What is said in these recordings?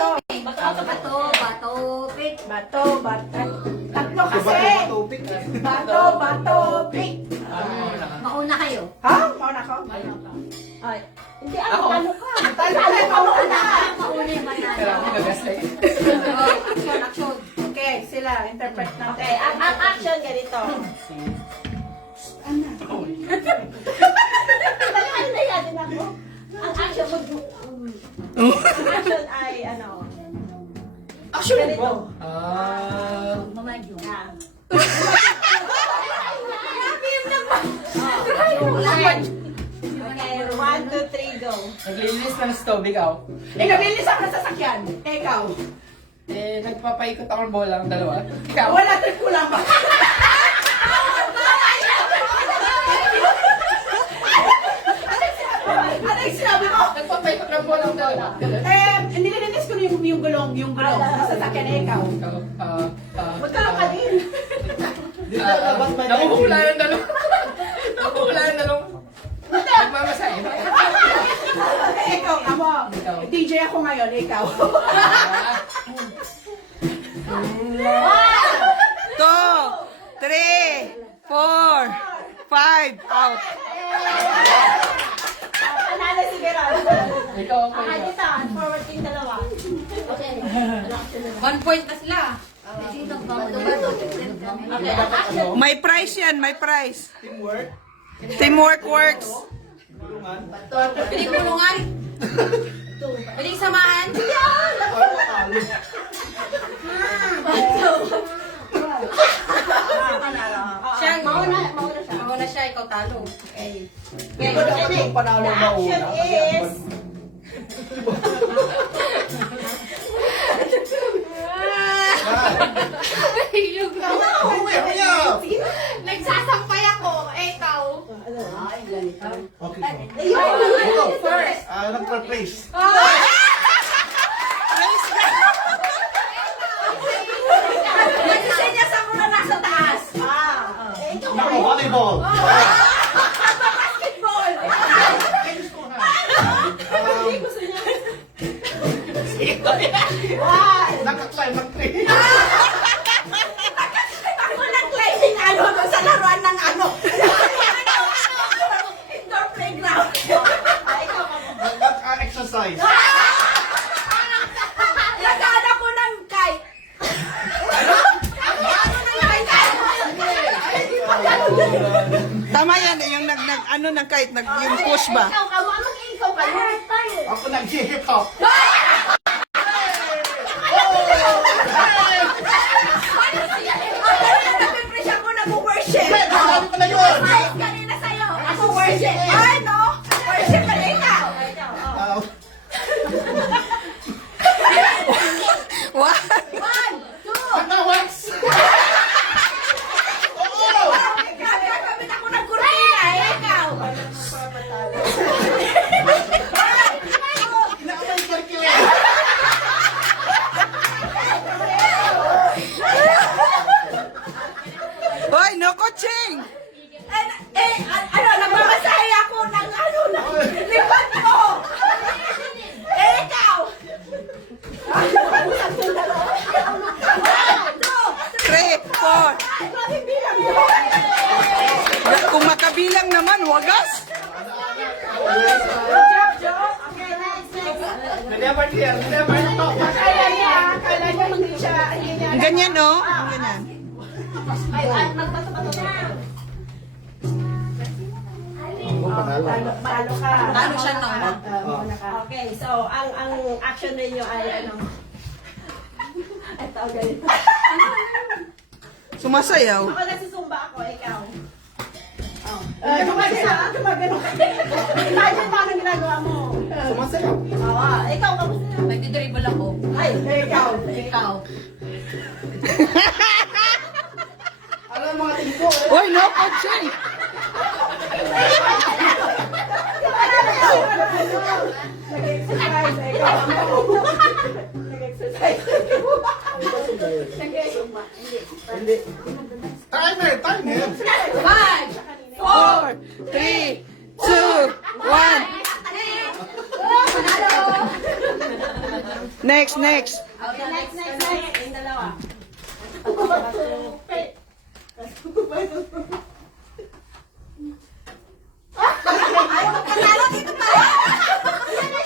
bato. Bato, pik. Bato, bato. Tatlo kasi. Bato, bato, pik. Mauna kayo. Ha? Mauna ko? Ay. Hindi, ano ka? Talo mauna. Mauna yung Kailangan ko manalo. gagasay. Action, action. Okay, sila. Interpret natin. Okay, ang action ganito. Talagang nayanin ako. Ang action ay ano. Action Ganito. Mamadyo. Ah. Okay, 1, 2, 3, go. Naglilinis ng stove, ikaw. Naglilis ako ng sasakyan. Ikaw. Nagpapaikot ako ng bola ng dalawa. Ikaw. Wala trip ko lang ba? Ano yung sinabi mo? Nagpapaikot ng bola ng dalawa. Nililinis ko yung gulong ng sasakyan. Ikaw. Magkakakalin. Nakuhula ng dalawa. Nakuhula ng dalawa. Nagmamasahe. Ikaw, amo. Ikaw. DJ ako ngayon. Ikaw. 2, 3, 4, 5, out. Panalo si Geron. Ikaw ako. Ang dito, forward team dalawa. Okay. 1 point na sila. Dito, bato. Okay, ang action. May prize yan, may prize. Teamwork works. Piling kulungan. Piling samahan. Siya, Mauna siya. mauna siya, ikaw talo. Okay. Okay, the action is... Nagsasampay ako. Eh, ikaw. Okay. Ayun! First. Nag-replace. Nagsisenya sa muna nasa taas. Ikaw Nako, volleyball. Basketball. Naka-climb ng tree. Ako nag-climbing ano doon sa laruan ng ano. Indoor playground. Naka-exercise. Nagkaan ako ng kite. Tama yan, yung ano ng kahit yung push ba? Ikaw ka, mag-ikaw ka. Ako nag-hip hop. Napipresh ako nag-worship. Sabi ko na yun. Ay, kanina sa'yo. Ako worship. Ay, no? Worship pala ikaw. What? 1, 2. Naka-wax. Gagamit ako ng kurtina. Ikaw. Inaamay ka rin. Hoy, no coaching! Ano, nagmamasahe ako ng ano, ng lipat ko. Ikaw. 3, 4. Kung makabilang naman, wagas. Never clear. Never talk. Kala niya hindi siya, hindi niya. Ganyan, no? Ganyan. Magbato-bato na. Talo ka. Talo siya na. Muna ka. Okay, so ang action ninyo ay ano? Ito, ganito. Sumasayaw. Ako nagsusumba ako, ikaw. Gumagano. Imagine mo anong ginagawa mo. Sumasayaw. Ikaw, kamusta na? Nagdi-dribble ako. Ay, Ikaw. Ikaw. Alam mga tingko eh. Hoy, no coaching! Nag-exercise. Ikaw. Nag-exercise. Hindi. Timer, timer. 5, 4, 3, 2, 1. next, next. Okay, next. Yung dalawa.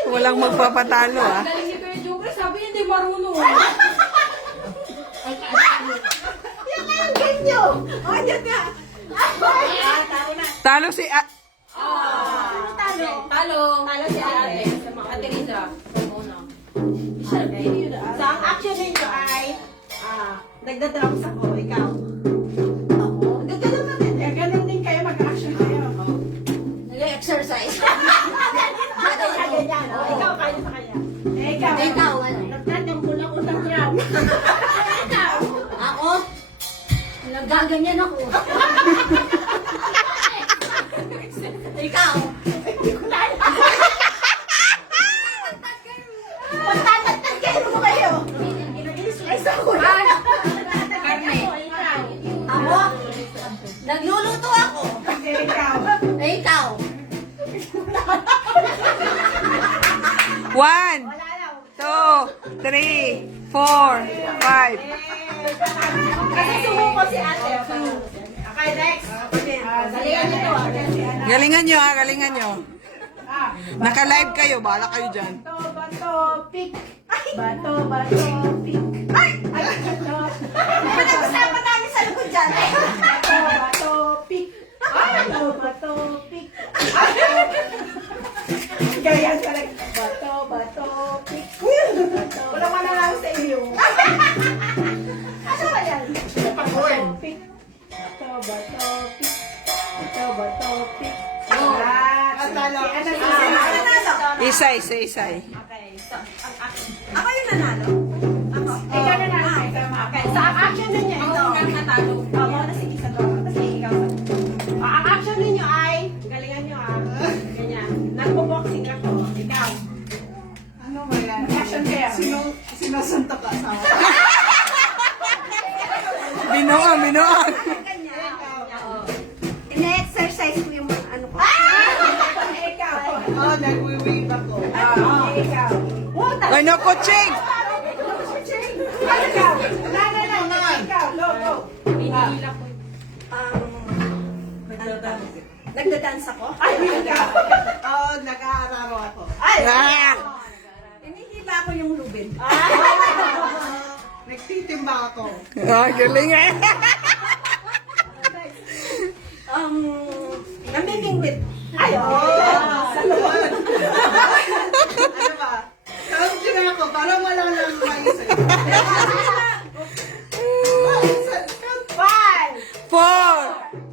Walang magpapatalo, ah. Galing ni Kuya Joker, sabi niya hindi marunong. Yan na yung game nyo. Oh, yan na. Talo si... Talo. Talo. Talo si ate. Ate Riza. Una. So, ang action ninyo ay, nagda-drums ako, ikaw. Ako? Ganun natin. Ganun din kayo, mag-action kayo. Nag-exercise. Ganyan. Ikaw, kayo sa kanya. Ikaw. Ikaw, ano? Nagtatampul ako ng drum. Ako? Nagaganyan ako. Ikaw? Magtatagtag kayo mo kayo. Ay, sa ko na. Karne. Ako? Nagluluto ako. Ikaw. Ikaw? 1, Wala lang. 2, 3, 4, 5. Kasi sumuko si ate. Okay, next. Galingan nyo to. Galingan nyo, ah. Galingan nyo. Naka-live kayo. Bahala kayo dyan. Bato, pick. Bato, pick. Ay! Pinag-usapan namin sa likod dyan. Bato, pick. Bato, pick. Ganyan ka lang. Bato, pick. Wala man na lang sa iyo. Ano ba yan? Bato, pick. Bato, pick. Bato, pick. At lalo. Ano nanalo? Isay, isay. Okay. So, ang action. Ako yung nanalo? Ako. Ikaw nanalo. Okay. So, ang action ninyo Ako ito. ang natalo. Oo, nasa isa to. Tapos ikaw. Ang action ninyo ay, galingan nyo ganyan. Nagbo-boxing ako. Ikaw. Ano ba yan? Action kayo. Sinusuntok ka sa Binuang, binuang. Ganyan. Ine-exercise ko yung mga ano ko. Ikaw. Oh, nagwiwing ako. Ikaw. Ay, no, coaching. Ikaw. Ikaw. Go. Pinihila ko. Nagda-dance ako? Ay, ikaw. Oh, nag-aararo ako. Ay! Ah! Hinihila ko yung lubid. Nagtitimba ako. Ah, galing eh. Namimingwit. Ay, Ano ba? Count nyo na ako para wala lang maisip. Five, 4,